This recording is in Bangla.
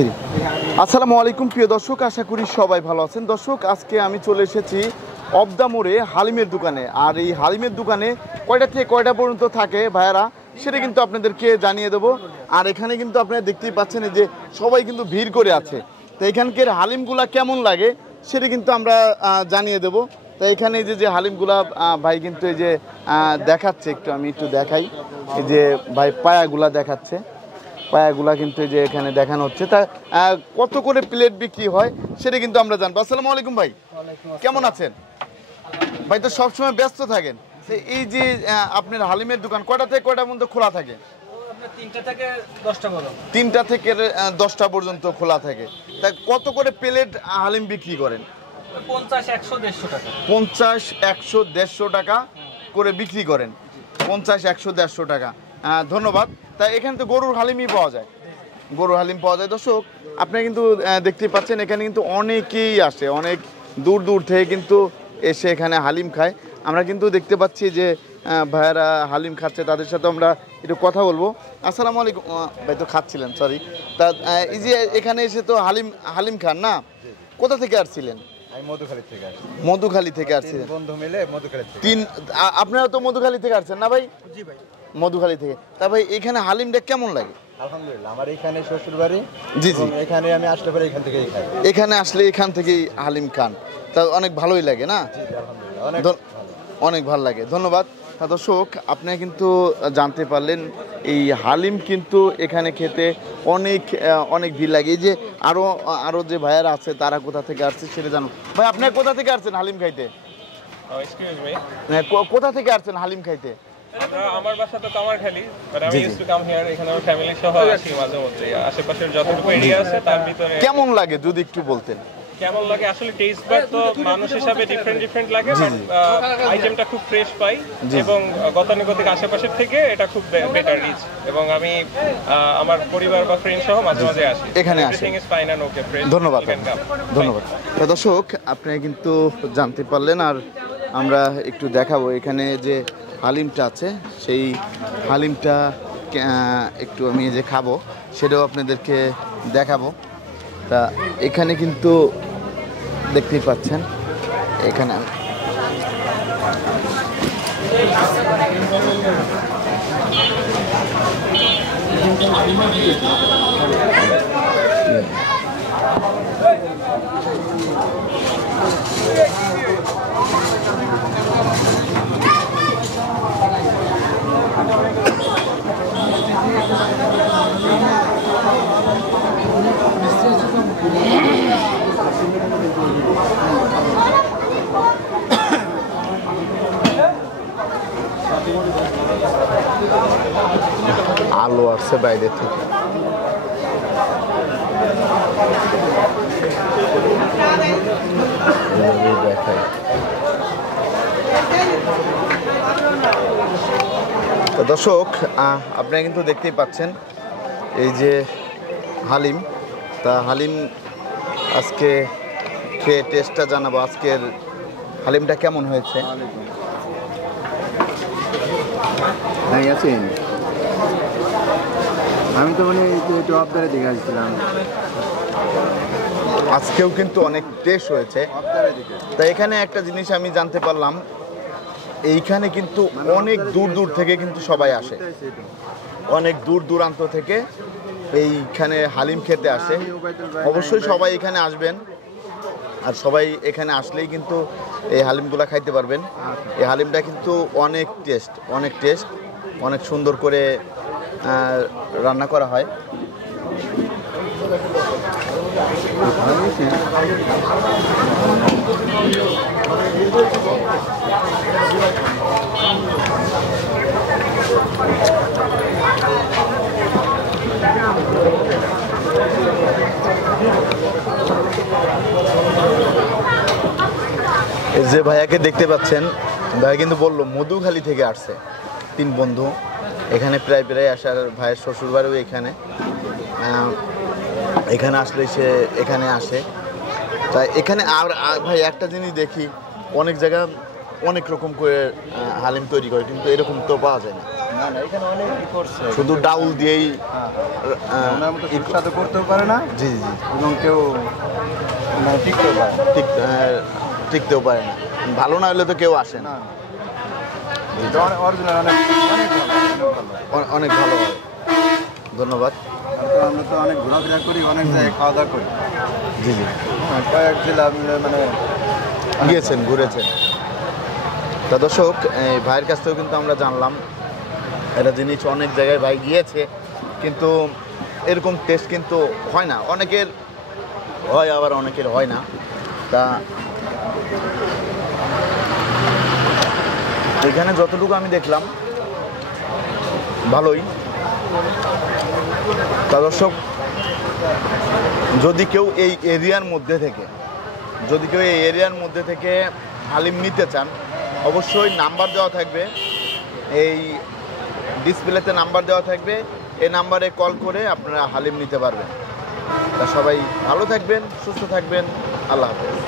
ফ্রি। আসসালামু আলাইকুম প্রিয় দর্শক, আশা করি সবাই ভালো আছেন। দর্শক, আজকে আমি চলে এসেছি অবদা মোড়ে হালিমের দোকানে। আর এই হালিমের দোকানে কয়টা থেকে কয়টা পর্যন্ত থাকে ভাইয়ারা, সেটা কিন্তু আপনাদেরকে জানিয়ে দেবো। আর এখানে কিন্তু আপনারা দেখতেই পাচ্ছেন যে সবাই কিন্তু ভিড় করে আছে। তো এখানকার হালিমগুলা কেমন লাগে সেটা কিন্তু আমরা জানিয়ে দেবো। তো এখানে যে হালিমগুলা ভাই কিন্তু এই যে দেখাচ্ছে, আমি একটু দেখাই। এই যে ভাই পায়াগুলা দেখাচ্ছে, পায়াগুলা কিন্তু এই যে এখানে দেখানো হচ্ছে। তা কত করে প্লেট বিক্রি হয় সেটা কিন্তু আমরা জানবো। আসসালামু আলাইকুম ভাই, কেমন আছেন? ভাই তো সবসময় ব্যস্ত থাকেন। এই যে আপনার হালিমের দোকান কয়টা থেকে কয়টা পর্যন্ত খোলা থাকে? 3টা থেকে 10টা পর্যন্ত। 3টা থেকে 10টা পর্যন্ত খোলা থাকে। তা কত করে প্লেট হালিম বিক্রি করেন? 50, 100, 150 টাকা। 50, 100, 150 টাকা করে বিক্রি করেন। 50, 100, 150 টাকা। ধন্যবাদ। তাই এখানে তো গরুর হালিমই পাওয়া যায়, গরুর হালিম পাওয়া যায়। দর্শক, আপনারা কিন্তু দেখতেই পাচ্ছেন এখানে কিন্তু অনেকেই আসে, অনেক দূর দূর থেকে কিন্তু এসে এখানে হালিম খায়। আমরা কিন্তু দেখতে পাচ্ছি যে ভাইয়ারা হালিম খাচ্ছে, তাদের সাথে আমরা একটু কথা বলবো। আসসালামু আলাইকুম ভাই, তো খাচ্ছিলেন, সরি। তা এই যে এখানে এসে তো হালিম খান না, কোথা থেকে আসছিলেন? আমি মধুখালী থেকে আসছি। মধুখালী থেকে আসছিলেন? বন্ধু মিলে মধুখালী থেকে। আপনারা তো মধুখালী থেকে আসছেন না ভাই? জি ভাই। মধুখালী থেকে। তা ভাই এখানে হালিমটা কেমন লাগে? আলহামদুলিল্লাহ, আমার এখানে শ্বশুর বাড়ি। জি জি। এখানে আমি আসলে পরে এখান থেকেই খাই। এখানে আসলে এখান থেকেই হালিম খান, তা অনেক ভালোই লাগে না? জি আলহামদুলিল্লাহ, অনেক ভালো লাগে। ধন্যবাদ। দর্শক, আপনারা কিন্তু জানতে পারলেন এই হালিম কিন্তু এখানে খেতে অনেক অনেক ভিড় লাগে। এই যে আরো যে ভাইয়ারা আছে তারা কোথা থেকে আসছে সেটা জানো। ভাই, আপনারা কোথা থেকে আসছেন হালিম খাইতে? কোথা থেকে আসছেন হালিম খাইতে? আমার বাসা তো কামারখালী, বাট আমি ইউজড টু কাম হিয়ার। এখানে আমার ফ্যামিলি সহ আসি মাঝে মধ্যে। আশেপাশের যতটুকু এরিয়া আছে তার ভিতরে কেমন লাগে যদি একটু বলতেন? কেমন লাগে আসলে টেস্ট বাট তো মানুষ হিসাবে ডিফারেন্ট লাগে, বাট আইটেমটা খুব ফ্রেশ পাই এবং গতানুগতিক আশেপাশের থেকে এটা খুব বেটার রিচ। এবং আমি আমার পরিবার বা ফ্রেন্ড সহ মাঝে মাঝে আসি, এখানে আসি। এভরিথিং ইজ ফাইন এন্ড ওকে। ধন্যবাদ, ধন্যবাদ। দর্শক, আপনি কিন্তু জানতে পারলেন। আর আমরা একটু দেখাবো এখানে যে হালিমটা আছে, সেই হালিমটা একটু আমি যে খাবো সেটাও আপনাদেরকে দেখাবো। তা এখানে কিন্তু দেখতেই পাচ্ছেন এখানে আলো আসছে বাইরে থেকে। দর্শক, আপনারা কিন্তু দেখতেই পাচ্ছেন এই যে হালিম। তা হালিম আজকে খেয়ে টেস্টটা জানাবো, আজকের হালিমটা কেমন হয়েছে। আছেন? আমি তো মানে একটু আবদারে দিকে আসছিলাম। আজকেও কিন্তু অনেক টেস্ট হয়েছে। তা এখানে একটা জিনিস আমি জানতে পারলাম, এইখানে কিন্তু অনেক দূর দূর থেকে কিন্তু সবাই আসে, অনেক দূর দূরান্ত থেকে এইখানে হালিম খেতে আসে। অবশ্যই সবাই এখানে আসবেন, আর সবাই এখানে আসলেই কিন্তু এই হালিমগুলা খাইতে পারবেন। এই হালিমটা কিন্তু অনেক টেস্ট, অনেক সুন্দর করে রান্না করা হয়। এই যে ভাইয়াকে দেখতে পাচ্ছেন, ভাইয়া কিন্তু বললো মধুখালী থেকে আসছে। 3 বন্ধু এখানে প্রায় আসার, ভাইয়ের শ্বশুর বাড়িও এখানে। এখানে আসলে সে এখানে আসে। তাই এখানে আর ভাই একটা জিনিস দেখি, অনেক জায়গা অনেক রকম করে হালিম তৈরি করে, কিন্তু এরকম তো পাওয়া যায় না। না না এখানে অনেক কি করছে শুধু ডাউল দিয়েই ওনার মতো সুস্বাদু করতেও পারে না জি জি এবং কেউ মানে টিকতেও পারে না। ঠিক টিকতেও পারে না, ভালো না হলে তো কেউ আসে না। না এটা অরিজিনাল অনেক অনেক ভালো অনেক ভালো হয়, ধন্যবাদ। আর তো আমরা তো অনেক ঘোরাফেরা করি, অনেক জায়গায় খাওয়া দাওয়া করি। জি জি হ্যাঁ, কয়েক জেলা মিলে মানে গিয়েছেন, ঘুরেছেন। তা দর্শক, এই ভাইয়ের কাছ থেকেও কিন্তু আমরা জানলাম একটা জিনিস, অনেক জায়গায় ভাই গিয়েছে কিন্তু এরকম টেস্ট কিন্তু হয় না, অনেকের হয় আবার অনেকের হয় না। তা এখানে যতটুকু আমি দেখলাম ভালোই। তা দর্শক, যদি কেউ এই এরিয়ার মধ্যে থেকে হালিম নিতে চান, অবশ্যই নাম্বার দেওয়া থাকবে, এই ডিসপ্লেতে নাম্বার দেওয়া থাকবে, এই নাম্বারে কল করে আপনারা হালিম নিতে পারবেন। তা সবাই ভালো থাকবেন, সুস্থ থাকবেন, আল্লাহ হাফেজ।